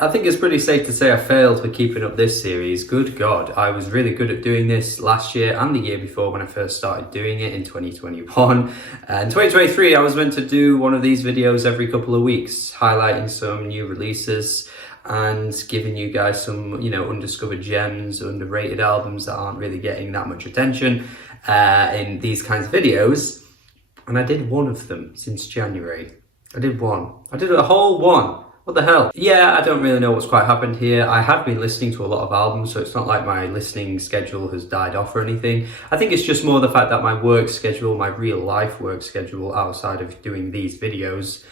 I think it's pretty safe to say I failed for keeping up this series. Good God, I was really good at doing this last year and the year before when I first started doing it in 2021. And 2023, I was meant to do one of these videos every couple of weeks, highlighting some new releases and giving you guys some, undiscovered gems, underrated albums that aren't really getting that much attention in these kinds of videos. And I did one of them since January. I did one. I did a whole one. What the hell? Yeah, I don't really know what's quite happened here. I have been listening to a lot of albums, so it's not like my listening schedule has died off or anything. I think it's just more the fact that my work schedule, my real life work schedule outside of doing these videos,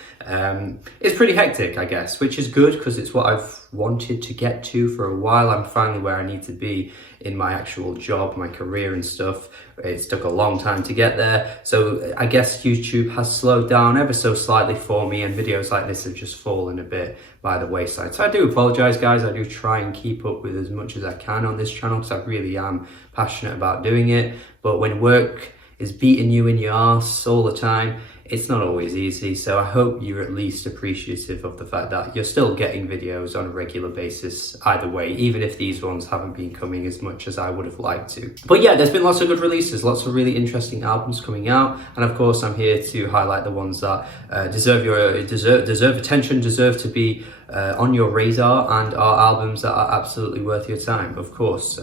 is pretty hectic, I guess, which is good because it's what I've wanted to get to for a while. I'm finally where I need to be in my actual job, my career and stuff. It's took a long time to get there. So I guess YouTube has slowed down ever so slightly for me, and videos like this have just fallen a bit by the wayside. So I do apologize, guys. I do try and keep up with as much as I can on this channel because I really am passionate about doing it. But when work is beating you in your arse all the time, it's not always easy, so I hope you're at least appreciative of the fact that you're still getting videos on a regular basis either way, even if these ones haven't been coming as much as I would have liked to. But yeah, there's been lots of good releases, lots of really interesting albums coming out, and of course I'm here to highlight the ones that deserve attention, deserve to be on your radar, and are albums that are absolutely worth your time, of course.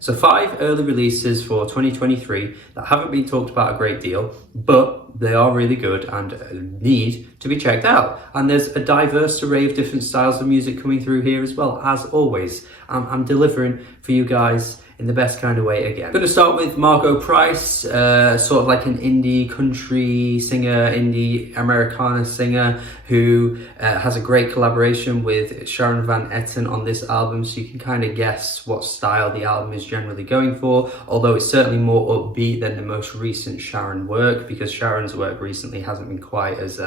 So 5 early releases for 2023 that haven't been talked about a great deal, but they are really good and need to be checked out. And there's a diverse array of different styles of music coming through here as well. As always, I'm delivering for you guys in the best kind of way again. I'm going to start with Margo Price, sort of like an indie country singer, indie Americana singer, who has a great collaboration with Sharon Van Etten on this album, so you can kind of guess what style the album is generally going for, although it's certainly more upbeat than the most recent Sharon work, because Sharon's work recently hasn't been quite as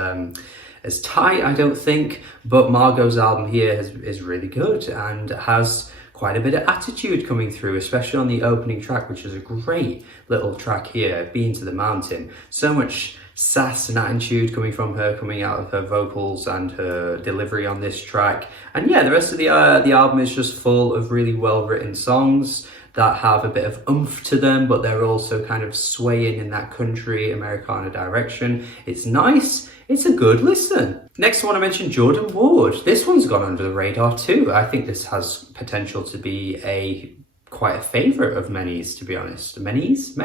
tight, I don't think, but Margo's album here is really good and has quite a bit of attitude coming through, especially on the opening track, which is a great little track here, Being to the Mountain. So much sass and attitude coming from her, coming out of her vocals and her delivery on this track. And yeah, the rest of the album is just full of really well-written songs that have a bit of oomph to them, but they're also kind of swaying in that country Americana direction. It's nice. It's a good listen. Next, I want to mention Jordan Ward. This one's gone under the radar too. I think this has potential to be quite a favourite of many's, to be honest. Many's?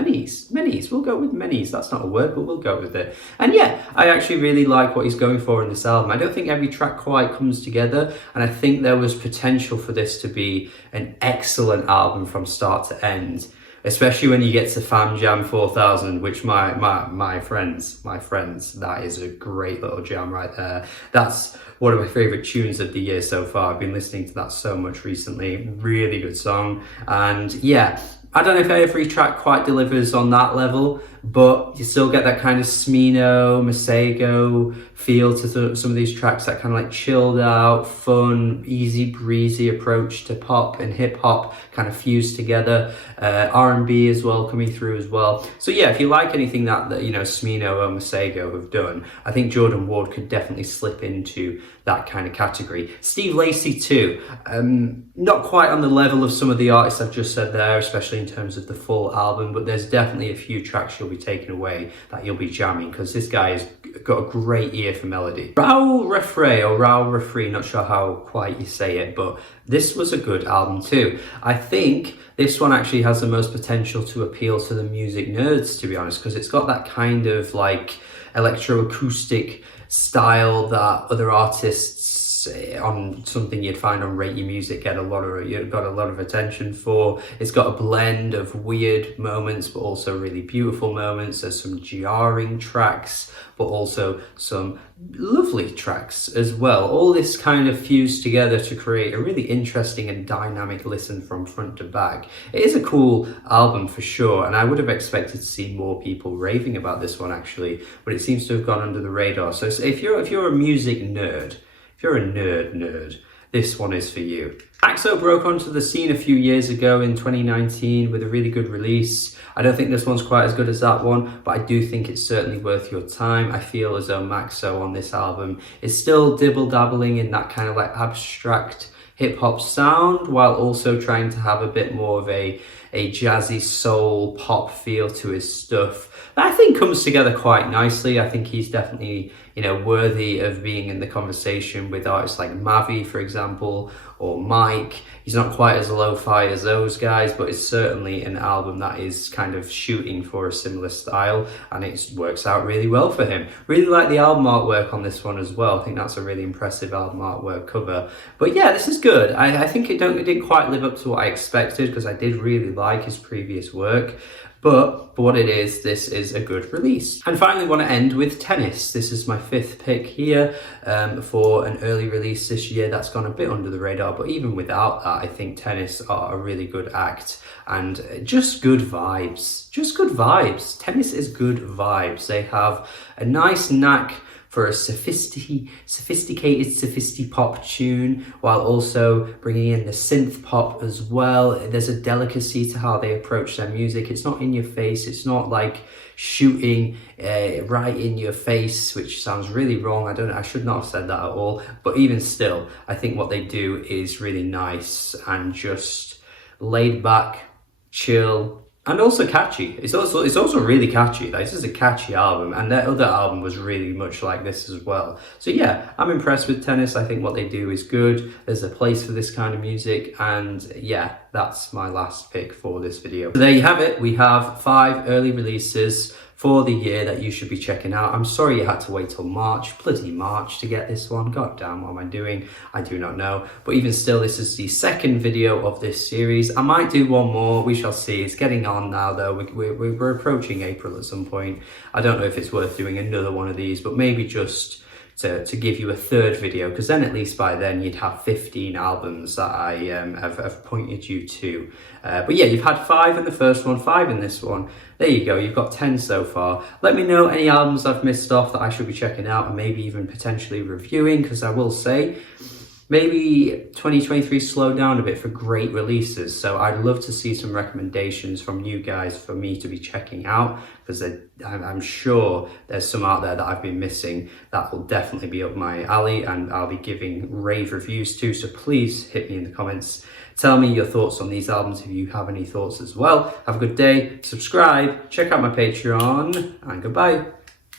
We'll go with many's. That's not a word, but we'll go with it. And yeah, I actually really like what he's going for in this album. I don't think every track quite comes together, and I think there was potential for this to be an excellent album from start to end, especially when you get to Fam Jam 4000, which my friends, that is a great little jam right there. That's one of my favourite tunes of the year so far. I've been listening to that so much recently. Really good song. And yeah, I don't know if every track quite delivers on that level, but you still get that kind of Smino, Masego feel to some of these tracks, that kind of like chilled out, fun, easy breezy approach to pop and hip hop kind of fused together. R&B as well coming through as well. So yeah, if you like anything that Smino or Masego have done, I think Jordan Ward could definitely slip into that kind of category. Steve Lacy too. Not quite on the level of some of the artists I've just said there, especially in terms of the full album, but there's definitely a few tracks you'll be taken away that you'll be jamming, because this guy has got a great ear for melody. Raul Refree, not sure how quite you say it, but this was a good album too. I think this one actually has the most potential to appeal to the music nerds, to be honest, because it's got that kind of like electroacoustic style that other artists on something you'd find on Rate Your Music got a lot of attention for. It's got a blend of weird moments but also really beautiful moments. There's some jarring tracks but also some lovely tracks as well. All this kind of fused together to create a really interesting and dynamic listen from front to back. It is a cool album for sure, and I would have expected to see more people raving about this one actually, but it seems to have gone under the radar. So if you're a music nerd, if you're a nerd, this one is for you. Maxo broke onto the scene a few years ago in 2019 with a really good release. I don't think this one's quite as good as that one, but I do think it's certainly worth your time. I feel as though Maxo on this album is still dibble-dabbling in that kind of like abstract hip-hop sound, while also trying to have a bit more of a jazzy soul pop feel to his stuff. That I think comes together quite nicely. I think he's definitely, worthy of being in the conversation with artists like Mavi, for example, or Mike. He's not quite as lo-fi as those guys, but it's certainly an album that is kind of shooting for a similar style, and it works out really well for him. Really like the album artwork on this one as well. I think that's a really impressive album artwork cover. But yeah, this is good. I think it didn't quite live up to what I expected, because I did really like his previous work. But for what it is, this is a good release. And finally, I want to end with Tennis. This is my 5th pick here for an early release this year that's gone a bit under the radar. But even without that, I think Tennis are a really good act and just good vibes. Just good vibes. Tennis is good vibes. They have a nice knack for a sophisticated pop tune, while also bringing in the synth pop as well. There's a delicacy to how they approach their music. It's not in your face. It's not like shooting right in your face, which sounds really wrong. I should not have said that at all. But even still, I think what they do is really nice and just laid back, chill, and also catchy. It's also really catchy. Like, this is a catchy album, and their other album was really much like this as well. So yeah, I'm impressed with Tennis. I think what they do is good. There's a place for this kind of music, and yeah, that's my last pick for this video. So there you have it. We have 5 early releases for the year that you should be checking out. I'm sorry you had to wait till March, bloody March, to get this one. God damn, what am I doing? I do not know. But even still, this is the 2nd video of this series. I might do one more, we shall see. It's getting on now though. We're approaching April at some point. I don't know if it's worth doing another one of these, but maybe just to give you a 3rd video, because then at least by then you'd have 15 albums that I have pointed you to. But yeah, you've had 5 in the first one, 5 in this one. There you go, you've got 10 so far. Let me know any albums I've missed off that I should be checking out and maybe even potentially reviewing, because I will say, maybe 2023 slowed down a bit for great releases, so I'd love to see some recommendations from you guys for me to be checking out, because I'm sure there's some out there that I've been missing that will definitely be up my alley, and I'll be giving rave reviews too, so please hit me in the comments. Tell me your thoughts on these albums if you have any thoughts as well. Have a good day, subscribe, check out my Patreon, and goodbye.